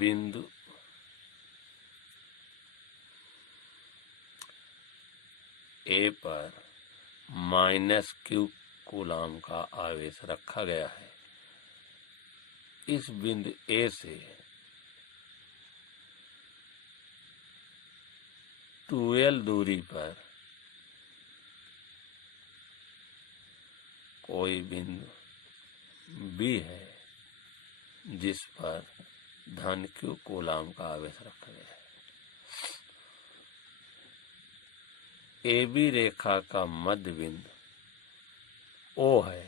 बिंदु ए पर -q coulomb का आवेश रखा गया है। इस बिंदु ए से 2l दूरी पर कोई बिंदु बी है जिस पर q कूलाम का आवेश रखा गया है। ए बी रेखा का मध्य बिंदु O है।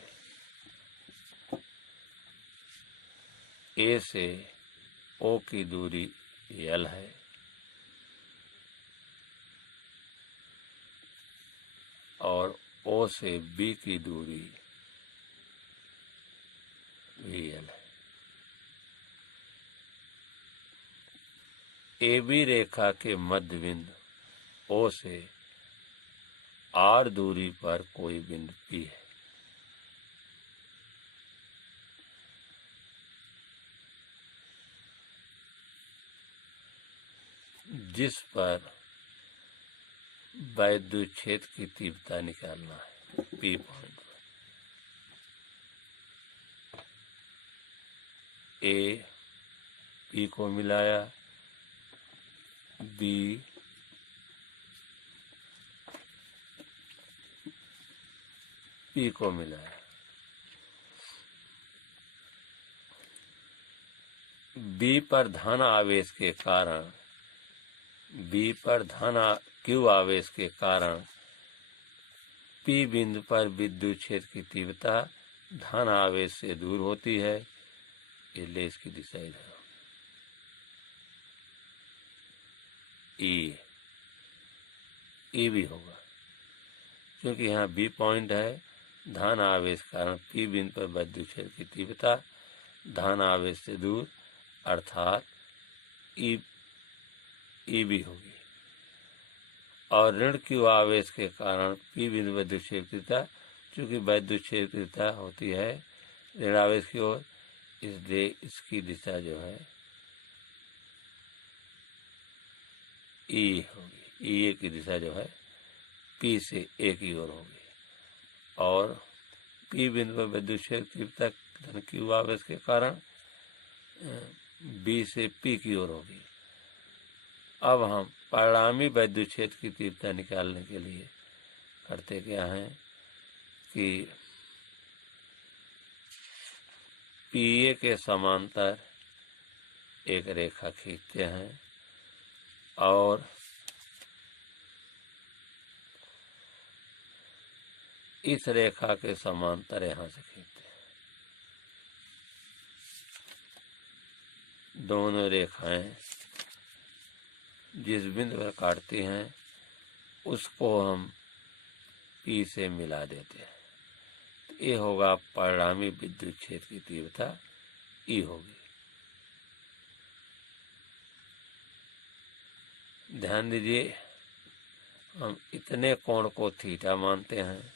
ए से O की दूरी l है। और O से B की दूरी VL है। ए बी रेखा के मध्य बिंदु O से R दूरी पर कोई बिंदु P है। जिस पर वैद्युत क्षेत्र की तीव्रता निकालना है। P पॉइंट पर A P को मिलाया, B P को मिलाया। B पर धन आवेश के कारण q आवेश के कारण P बिंदु पर विद्युत क्षेत्र की तीव्रता धन आवेश से दूर होती है। इसलिए इसकी दिशा इधर E भी होगा, क्योंकि यहाँ B पॉइंट है। धन आवेश कारण P बिंदु पर विद्युत क्षेत्र की तीव्रता धन आवेश से दूर अर्थात E भी होगी। और ऋण q आवेश के कारण P बिंदु विद्युत क्षेत्र की तीव्रता, चूंकि विद्युत क्षेत्र की तीव्रता होती है ऋण आवेश की ओर, इसलिए इसकी दिशा जो है E होगी। E की दिशा जो है P से A की ओर होगी। और P बिंदु पर विद्युत क्षेत्र की तीव्रता धन q आवेश के कारण B से P की ओर होगी। अब हम परिणामी विद्युत क्षेत्र की तीव्रता निकालने के लिए करते क्या हैं कि PA के समांतर एक रेखा खींचते हैं और इस रेखा के समांतर यहाँ से खींचते हैं। दोनों रेखाएं जिस बिंदु पर काटती हैं उसको हम P से मिला देते हैं। तो ये होगा परिणामी विद्युत क्षेत्र की तीव्रता E होगी। ध्यान दीजिए, हम इतने कोण को थीटा मानते हैं।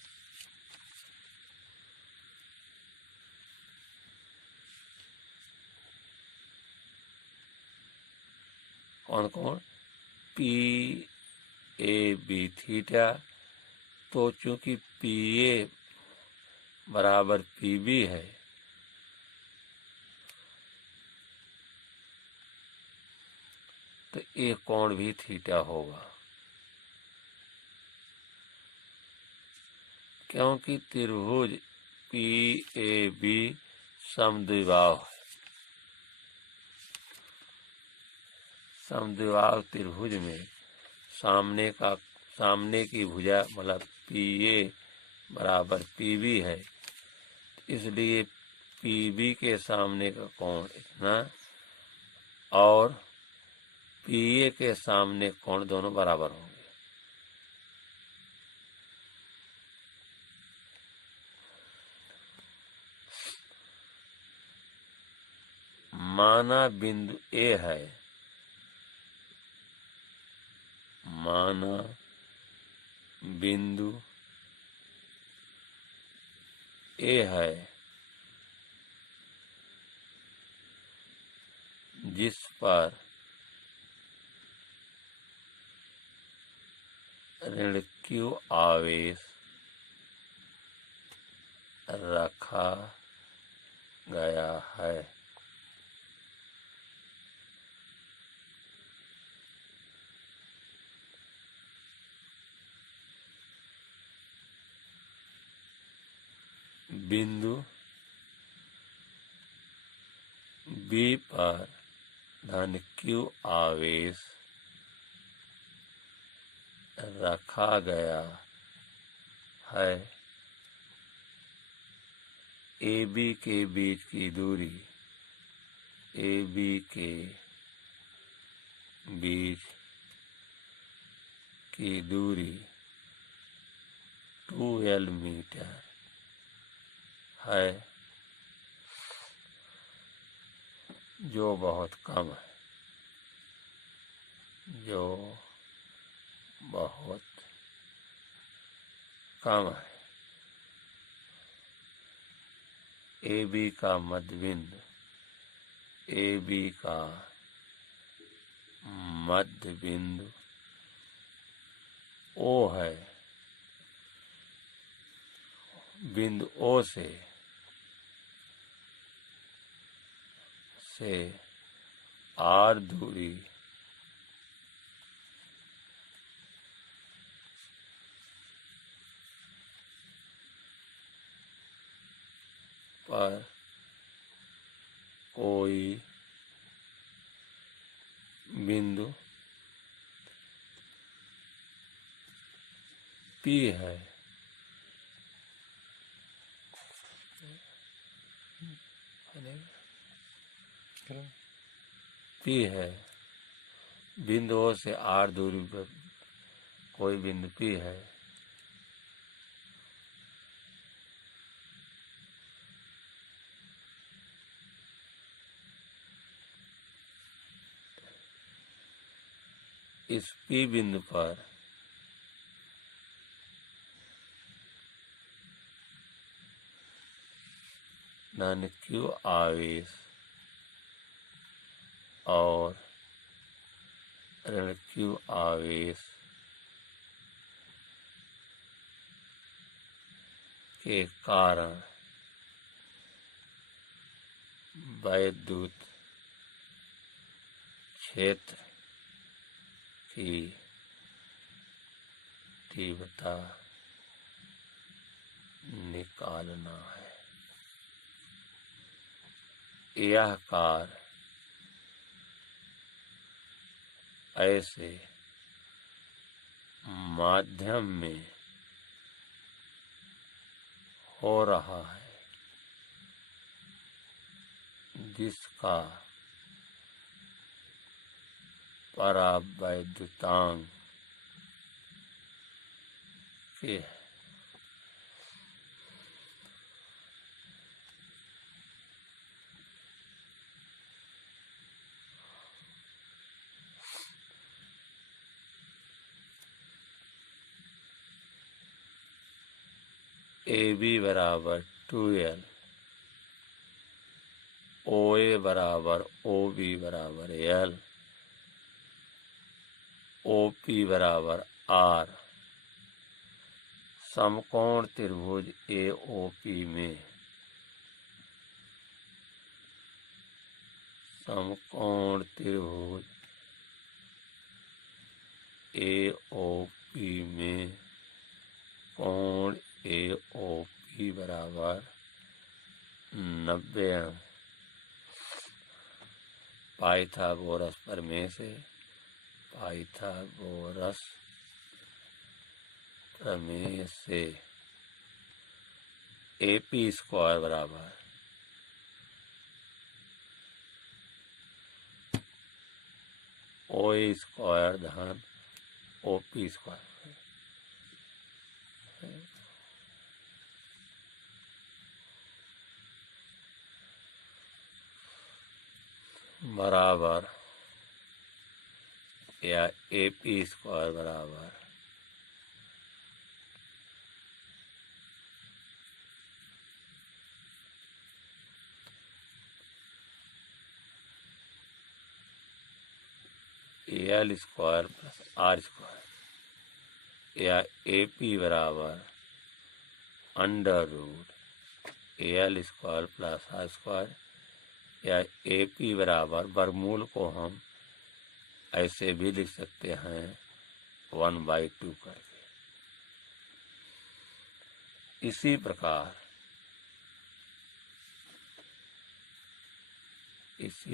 कौन कोण? PAB theta. तो चूंकि PA बराबर PB है, तो ये कोण भी थीटा होगा, क्योंकि त्रिभुज PAB समद्विबाहु है। समद्विबाहु त्रिभुज में सामने की भुजा मतलब PA बराबर PB है, इसलिए PB के सामने का कोण इतना और PA के सामने कोण दोनों बराबर होंगे। माना बिंदु A है, माना बिंदु A है जिस पर ऋण Q आवेश रखा गया है। बिंदु B पर धन Q आवेश रखा गया है। AB के बीच की दूरी, AB के बीच की दूरी 2L मीटर है, जो बहुत कम है, जो बहुत कम है। AB का मध्य बिंदु, AB का मध्य बिंदु O है। बिंदु O से R दूरी पर कोई बिंदु P है। P है। बिंदु O से R दूरी पर कोई बिंदु P है। इस P बिंदु पर धन Q आवेश और ऋण Q आवेश के कारण वैद्युत क्षेत्र की तीव्रता निकालना है। यह कार्य ऐसे माध्यम में हो रहा है जिसका परावैद्युतांक के AB बराबर 2L, OA बराबर OB बराबर L, OP बराबर R। समकोण त्रिभुज AOP में समकोण त्रिभुज AOP में कोण AOP बराबर 90 अंश। पाइथागोरस प्रमेय से AP स्क्वायर बराबर OA स्क्वायर धन OP स्क्वायर बराबर या AP स्क्वायर बराबर L square plus are square या ए पी बराबर under root L square plus are square या ए पी बराबर वर्गमूल को हम ऐसे भी लिख सकते हैं 1/2 करके। इसी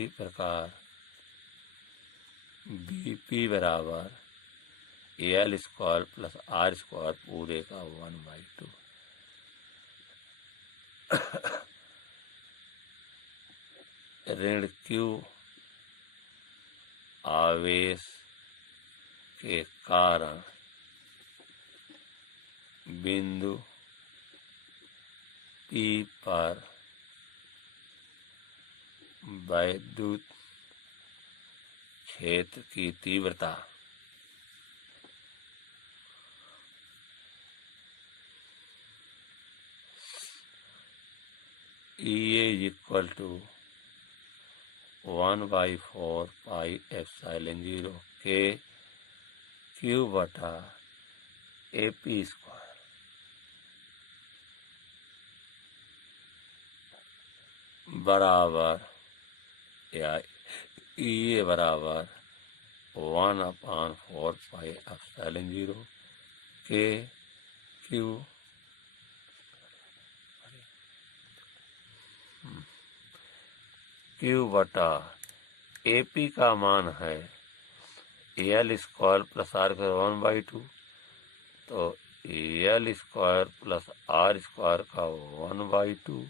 प्रकार बी पी बराबर L square plus are square पूरे का 1/2। ऋण क्यू आवेश के कारण बिंदु P पर वैद्युत क्षेत्र की तीव्रता EA equal to 1/4 pi epsilon 0 के क्यू बटा AP स्क्वायर बराबर या EA बराबर 1/4 पाई एप्सिलॉन 0 के क्यू बटा AP का मान है L square plus are square 1/2, तो L square plus are square का 1/2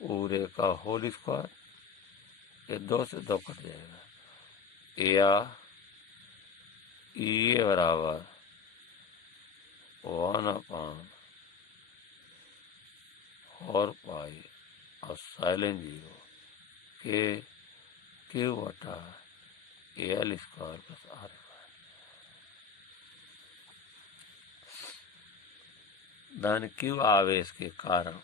पूरे का होल स्क्वायर, ये 2 से 2 कट जाएगा, या ये बराबर 1/4 पाई एप्सिलॉन 0 के क्यू बटा L square plus are square. धन क्यू आवेश के कारण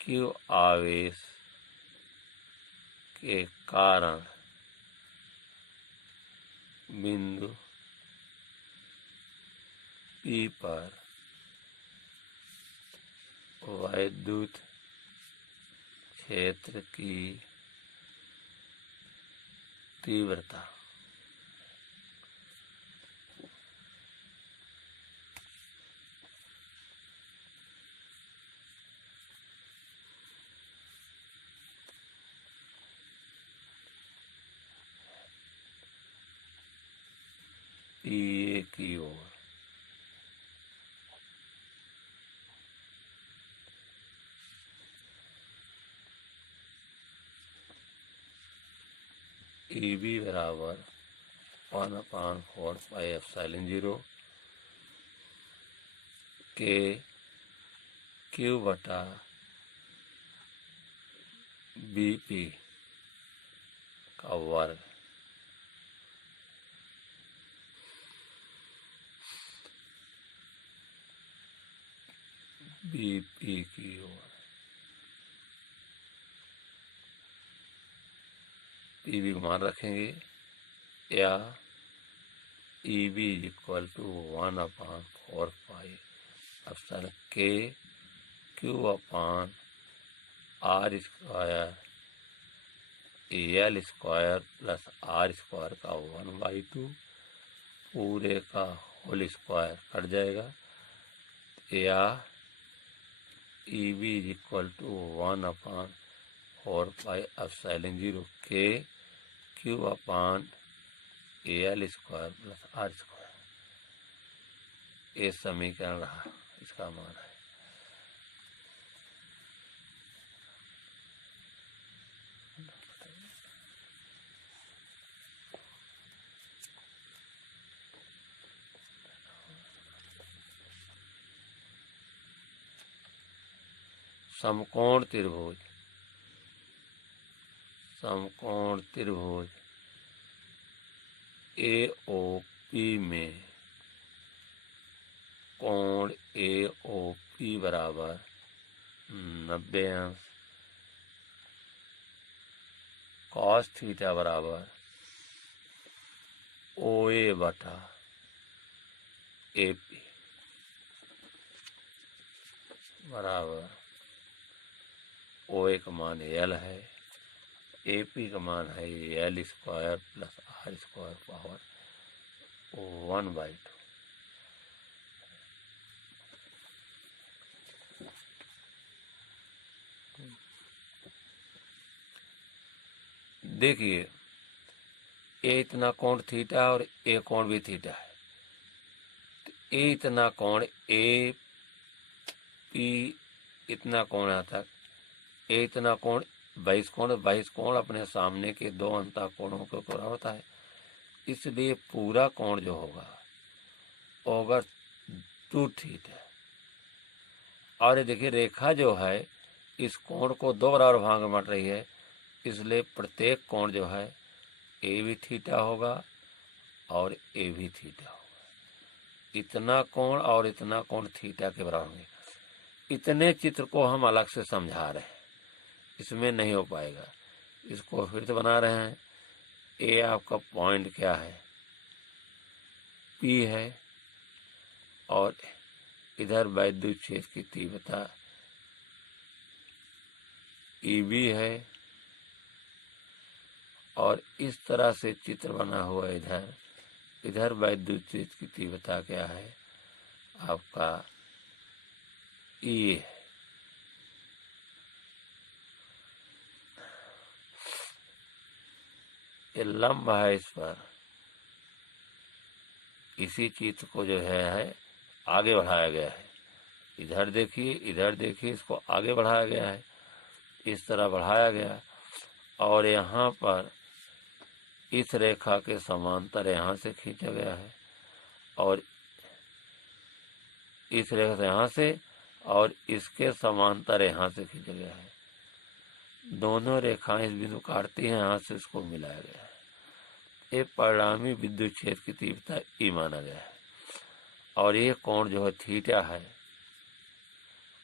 क्यू आवेश के कारण बिंदु P पर वैद्युत क्षेत्र की तीव्रता EA की ओर EB बराबर 1/4 पाई एप्सिलॉन 0 के क्यू बटा BP का वर्ग BP की ओर PB को मान रखेंगे, या EB equal to 1/4 pi epsilon के Q upon R square L square plus are square का 1/2 पूरे का होल स्क्वायर कट जाएगा, या EB equal to 1/4 pi epsilon 0 के Q upon L square plus are square. ये समीकरण रहा, इसका मान है। समकोण त्रिभुज AOP में कोण AOP बराबर 90 अंश कॉस थीटा बराबर OA बटा AP बराबर OA का मान L है, AP का मान है L square plus R square power 1/2। देखिए ए इतना कोण थीटा और ए कोण भी थीटा है, तो ए इतना कोण ए पी इतना कोण यहाँ तक, ए इतना कोण 22 कोण, 22 कोण अपने सामने के दो अंतः कोणों को पूरा होता है, इसलिए पूरा कोण जो होगा वो होगा 2 थीटा। और ये देखिए रेखा जो है इस कोण को दो बराबर भाग में बांट रही है, इसलिए प्रत्येक कोण जो है ए भी थीटा होगा और ए भी थीटा होगा। इतना कोण और इतना कोण थीटा के बराबर होंगे। इतने चित्र को हम अलग से समझा रहे हैं, इसमें नहीं हो पाएगा। इसको फिर से बना रहे हैं। ए आपका पॉइंट क्या है, पी है, और इधर वैद्युत क्षेत्र की तीव्रता ईबी है, और इस तरह से चित्र बना हुआ इधर वैद्युत क्षेत्र की तीव्रता क्या है आपका ई है। ये लंब है, इस पर इसी चित्र को जो है आगे बढ़ाया गया है। इधर देखिए, इधर देखिए, इसको आगे बढ़ाया गया है, इस तरह बढ़ाया गया, और यहाँ पर इस रेखा के समांतर यहाँ से खींचा गया है, और इस रेखा से यहाँ से, और इसके समांतर यहाँ से खींचा गया है। दोनों रेखाएं इस बिंदु काटती हैं, यहाँ से इसको मिलाया गया है। एक परिणामी विद्युत क्षेत्र की तीव्रता ई माना गया है, और ये कोण जो है थीटा है,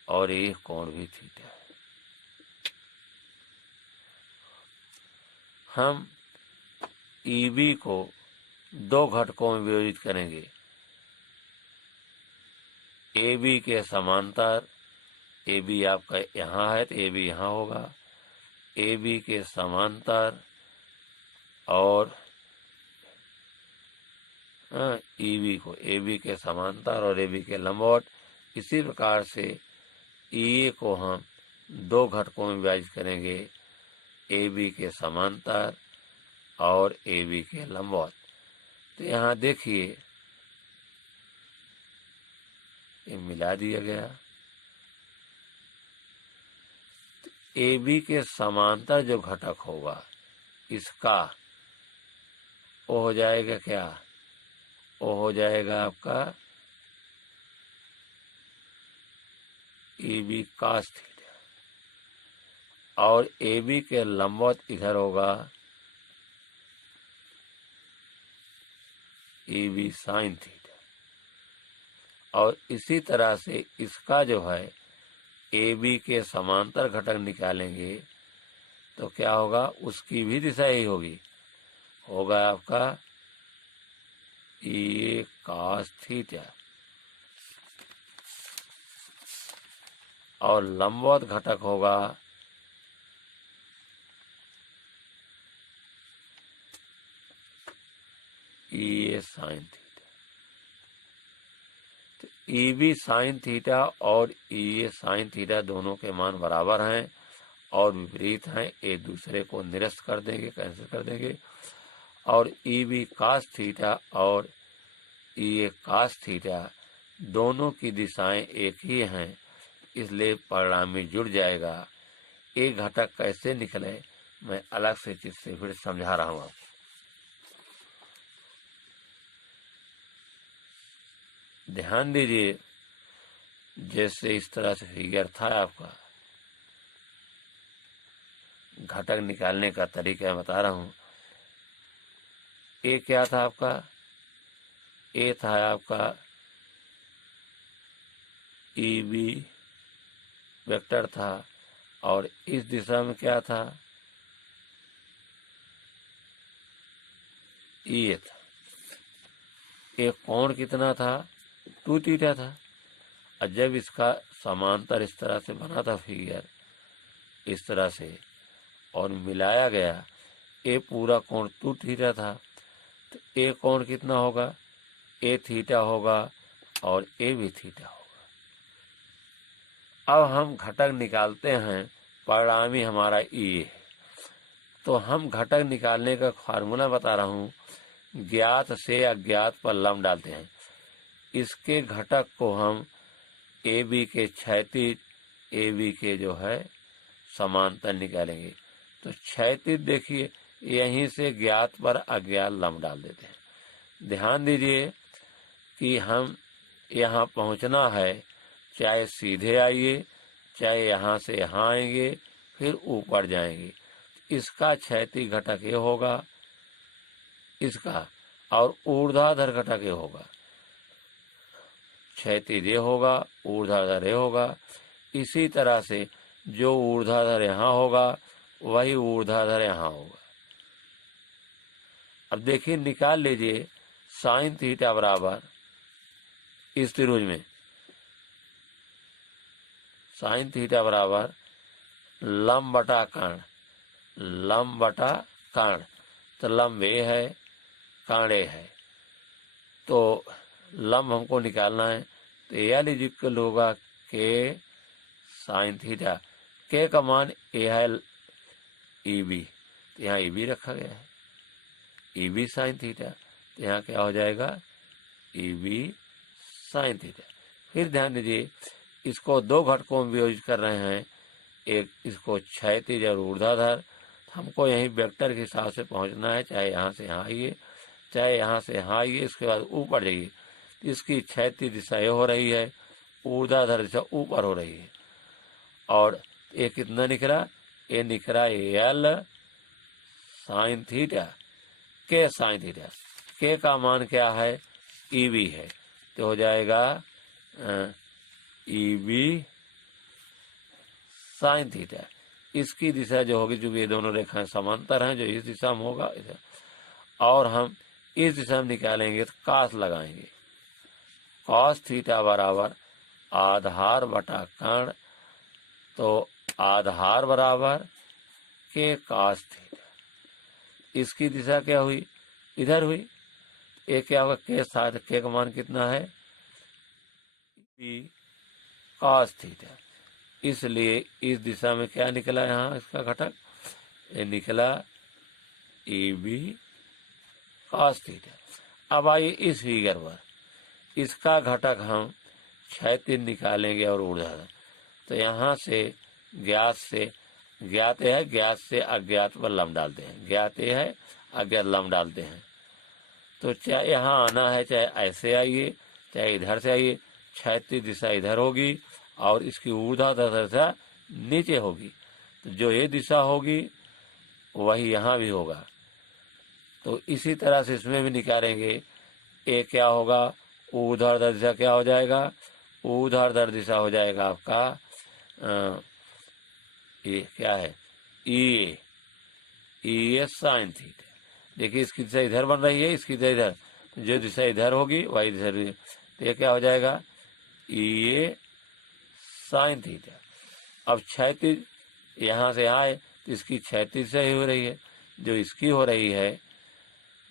और ये कोण भी थीटा है। हम ईबी को दो घटकों में विभाजित करेंगे, ए बी के समांतर, ए बी आपका यहाँ है तो ए बी यहाँ होगा, ए बी के समांतर और ईबी को ए बी के समांतर और ए बी के लंबवत। इसी प्रकार से ई को हम दो घटकों में विभाजित करेंगे, ए बी के समांतर और ए बी के लंबवत। तो यहाँ देखिए ये मिला दिया गया। तो ए बी के समांतर जो घटक होगा इसका वो हो जाएगा क्या, वो हो जाएगा आपका ए बी कास थीटा, और ए बी के लंबवत इधर होगा ए बी साइन थीटा। और इसी तरह से इसका जो है ए बी के समांतर घटक निकालेंगे तो क्या होगा, उसकी भी दिशा यही होगा आपका ए कास थीटा, और लंबवत घटक होगा ए साइन थीटा। तो ए बी साइन थीटा और ए साइन थीटा दोनों के मान बराबर हैं और विपरीत हैं, एक दूसरे को निरस्त कर देंगे, कैंसिल कर देंगे। और ए बी कास थीटा और ए कास थीटा दोनों की दिशाएं एक ही हैं, इसलिए परिणामी जुड़ जाएगा। एक घटक कैसे निकले मैं अलग से चित्र से फिर समझा रहा हूँ। ध्यान दीजिए, जैसे इस तरह से फिगर था आपका, घटक निकालने का तरीका मैं बता रहा हूँ। ए क्या था आपका, ए था आपका ए बी वेक्टर था और इस दिशा में क्या था, ये था। एक कोण कितना था, 2 थीटा था। और जब इसका समांतर इस तरह से बना था फिगर, इस तरह से, और मिलाया गया, ए पूरा कोण 2 थीटा था, तो ए कोण कितना होगा, ए थीटा होगा और ए भी थीटा होगा। अब हम घटक निकालते हैं, परिणामी हमारा ई है। तो हम घटक निकालने का फार्मूला बता रहा हूँ, ज्ञात से अज्ञात पर लंब डालते हैं। इसके घटक को हम ए बी के क्षैतिज, ए बी के जो है समांतर निकालेंगे। तो क्षैतिज देखिए, यहीं से ज्ञात पर अज्ञात लंब डाल देते हैं। ध्यान दीजिए कि हम यहाँ पहुँचना है, चाहे सीधे आइए, चाहे यहाँ से यहाँ आएंगे, फिर ऊपर जाएंगे। इसका क्षैतिज घटक ये होगा, इसका, और ऊर्ध्वाधर घटक ये होगा। क्षैतिज ये होगा, ऊर्ध्वाधर ये होगा। इसी तरह से जो ऊर्ध्वाधर यहाँ होगा, वही ऊर्ध्वाधर यहाँ होगा। अब देखिए, निकाल लीजिए साइन थीटा बराबर, इस त्रिभुज में साइन थीटा बराबर लंब बटा कर्ण, लंब बटा कर्ण। तो लंब ए है, कर्ण ए है, तो लंब हमको निकालना है। तो एल इक्वल होगा के साइन थीटा। के का मान ए है ई बी, तो यहाँ ई बी रखा गया है, ई बी साइन थीटा। तो यहाँ क्या हो जाएगा, ई बी साइन थीटा। फिर ध्यान दीजिए, इसको दो घटकों में वियोजित कर रहे हैं, एक इसको क्षैतिज और ऊर्ध्वाधर। हमको यहीं वेक्टर के हिसाब से पहुंचना है, चाहे यहाँ से यहाँ आइए, चाहे यहाँ से यहाँ आइए, इसके बाद ऊपर जाइए। इसकी क्षैतिज दिशा ये हो रही है, ऊर्ध्वाधर दिशा ऊपर हो रही है। और ये कितना निकला, ये निकला एल साइन थीटा, के साइन थीटा। के का मान क्या है, ई बी है, तो हो जाएगा ई बी साइन थीटा। इसकी दिशा जो होगी, चूंकि ये दोनों रेखाएं समांतर हैं, जो इस दिशा में होगा इधर, और हम इस दिशा में निकालेंगे तो कास लगाएंगे। कॉस थीटा बराबर आधार बटा कर्ण, तो आधार बराबर के कॉस थीटा। इसकी दिशा क्या हुई, इधर हुई। ये क्या होगा, के साथ के का मान कितना है, कॉस थीटा। इसलिए इस दिशा में क्या निकला, यहाँ इसका घटक ये निकला ए बी कॉस थीटा। अब आइए इस फिगर पर, इसका घटक हम क्षैतिज निकालेंगे और ऊर्ध्वाधर। तो यहाँ से ज्ञात है, ज्ञात से अज्ञात पर लंब डालते हैं, ज्ञात है अज्ञात लंब डालते हैं। तो चाहे यहाँ आना है, चाहे ऐसे आइए, चाहे इधर से आइए, क्षैतिज दिशा इधर होगी और इसकी ऊर्ध्वाधर दिशा नीचे होगी। तो जो ये दिशा होगी वही यहाँ भी होगा। तो इसी तरह से इसमें भी निकालेंगे। ए क्या होगा, ऊर्ध्वाधर दिशा क्या हो जाएगा, ऊर्ध्वाधर दिशा हो जाएगा आपका ये क्या है, ई ए साइन थीटा। देखिए, इसकी दिशा इधर बन रही है, इसकी दिशा इधर, जो दिशा इधर होगी वही दिशा होगी। तो ये क्या हो जाएगा, ई ए साइन थीटा। अब क्षैतिज यहाँ से आए तो इसकी क्षैतिज से ही हो रही है, जो इसकी हो रही है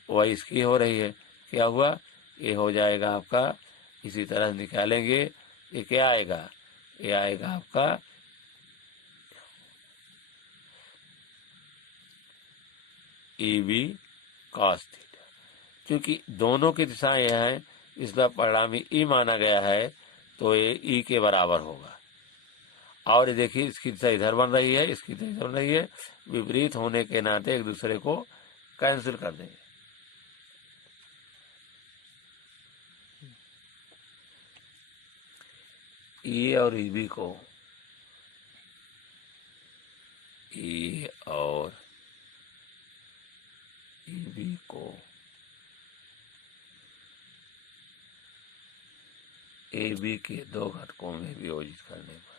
वही इसकी हो रही है। क्या हुआ, ये हो जाएगा आपका, इसी तरह निकालेंगे। ये क्या आएगा, ये आएगा आपका ए बी कॉस थीटा। क्योंकि दोनों की दिशाएं यह हैं, इसका परिणामी ई माना गया है, तो ये ई के बराबर होगा। और देखिए, इसकी दिशा इधर बन रही है, इसकी दिशा इधर बन रही है, विपरीत होने के नाते एक दूसरे को कैंसिल कर देंगे। ए और ई बी को, ए और ई बी को ए बी के दो घटकों में वियोजित करने पर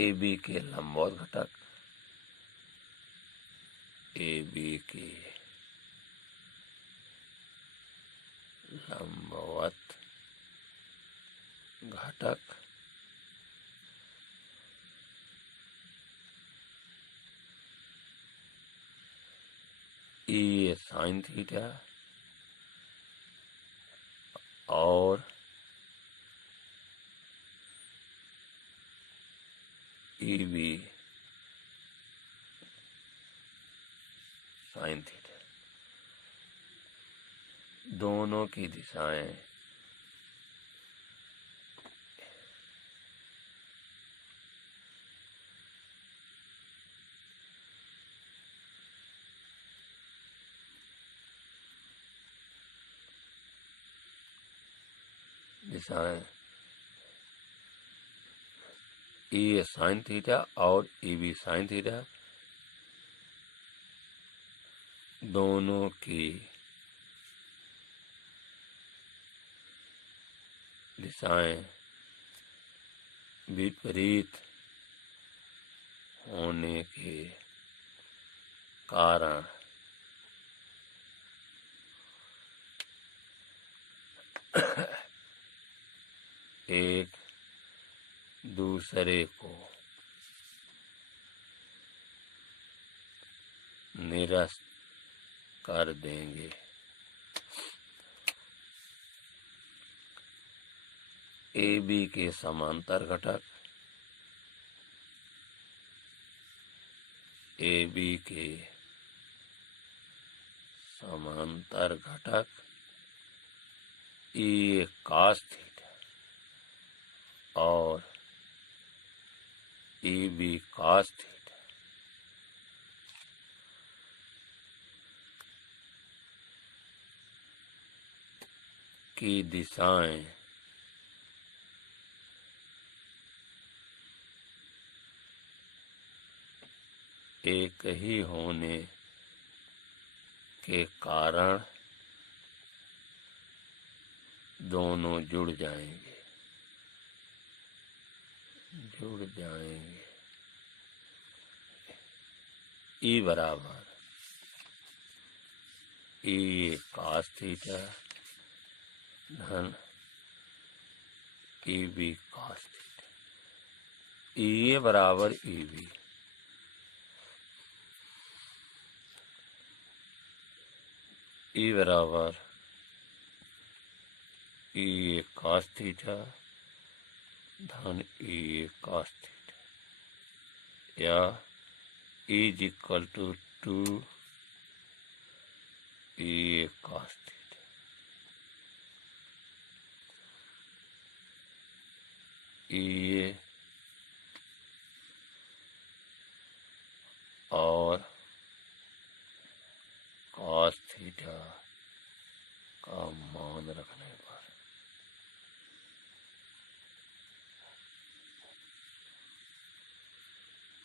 ए बी के लंबवत घटक, ए बी के लंबवत घटक ए साइन थीटा और ए बी साइन थीटा, दोनों की दिशाएं ए साइन थीटा और ए बी साइन थीटा, दोनों की दिशाएं विपरीत होने के कारण एक दूसरे को निरस्त कर देंगे। ए बी के समांतर घटक, ए बी के समांतर घटक ए cos थीटा और ए बी cos थीटा की दिशाएं एक ही होने के कारण दोनों जुड़ जाएंगे। ई बराबर ए cos थीटा धन A B cos theta, A बराबर ए बी, ई बराबर ए cos थीटा धन ए cos थीटा, या is equal to 2 A cos theta. A और cos थीटा का मान रखने पर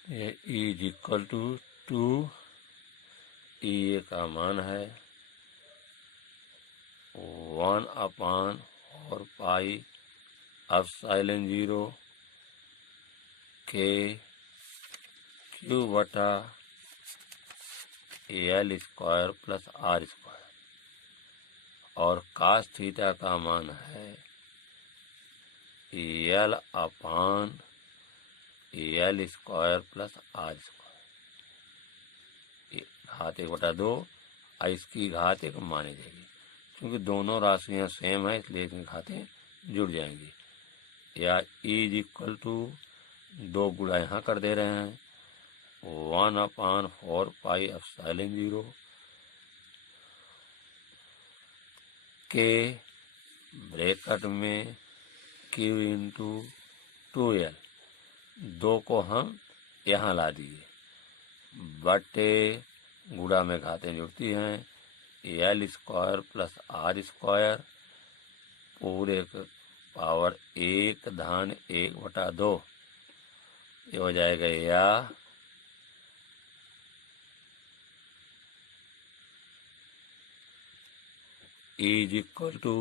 ये इज इक्वल टू 2 ए का मान है 1/4 एप्सिलॉन 0 के क्यू बटा L square plus are square, और cos थीटा का मान है L upon L square plus are square, घात 1/2 और इसकी घात 1 मानी जाएगी। क्योंकि दोनों राशियां सेम है इसलिए इसकी घातें जुड़ जाएंगी। या इज इक्वल टू 2 गुणा यहाँ कर दे रहे हैं 1/4 एप्सिलॉन 0 के ब्रैकेट में Q इंटू 2L, 2 को हम यहाँ ला दिए, बटे गुणा में घातें जुड़ती हैं L square plus are square पूरे पावर 1 धन 1/2, ये हो जाएगा या इज इक्वल टू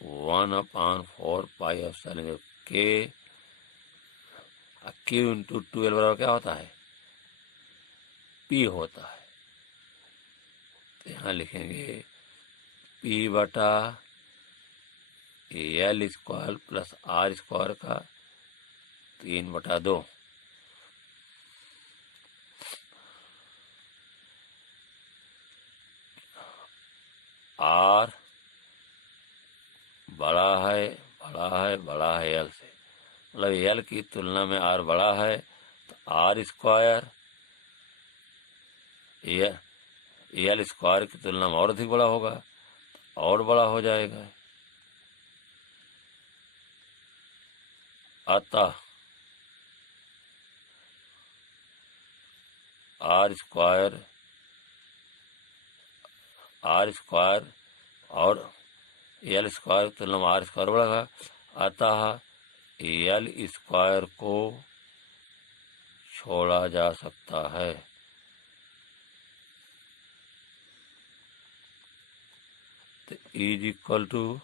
1/4 एप्सिलॉन 0 के क्यू इंटू 12 बराबर क्या होता है? पी होता है। तो यहाँ लिखेंगे पी बटा L square plus are square का 3/2। आर बड़ा है एल से, मतलब एल की तुलना में आर बड़ा है, तो आर स्क्वायर एल स्क्वायर की तुलना में और अधिक बड़ा होगा, तो और बड़ा हो जाएगा। अतः आर स्क्वायर और एल स्क्वायर की तुलना में आर स्क्वायर बढ़ेगा, अतः एल स्क्वायर को छोड़ा जा सकता है। तो इज इक्वल टू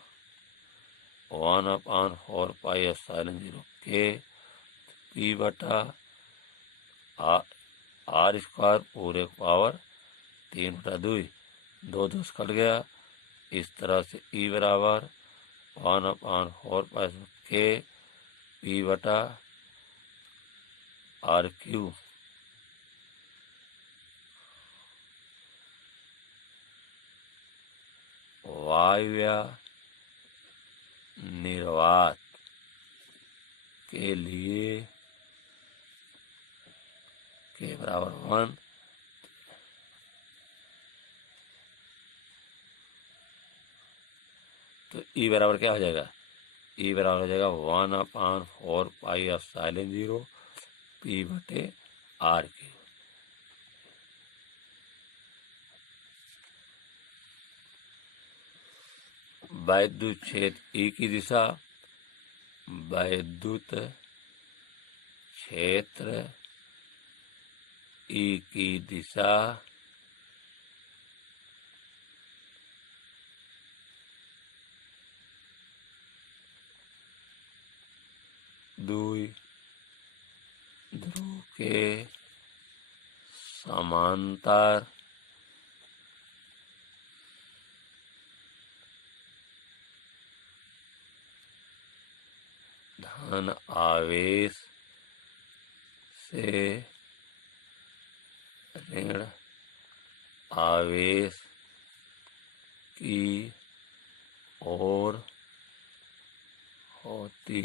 1/4πε0 के पी बटा आर स्क्वायर पूरे पावर 3/2, 2 कट गया। इस तरह से ई बराबर 1/4π के पी बटा आर क्यू वायव्य निर्वात के लिए के बराबर 1, तो ई बराबर क्या हो जाएगा? ई बराबर हो जाएगा 1/4πε0 पी बटे आर क्यू। वैद्युत क्षेत्र ई की दिशा, वैद्युत क्षेत्र ई की दिशा द्वि ध्रुव के समांतर धन आवेश से ऋण आवेश की ओर होती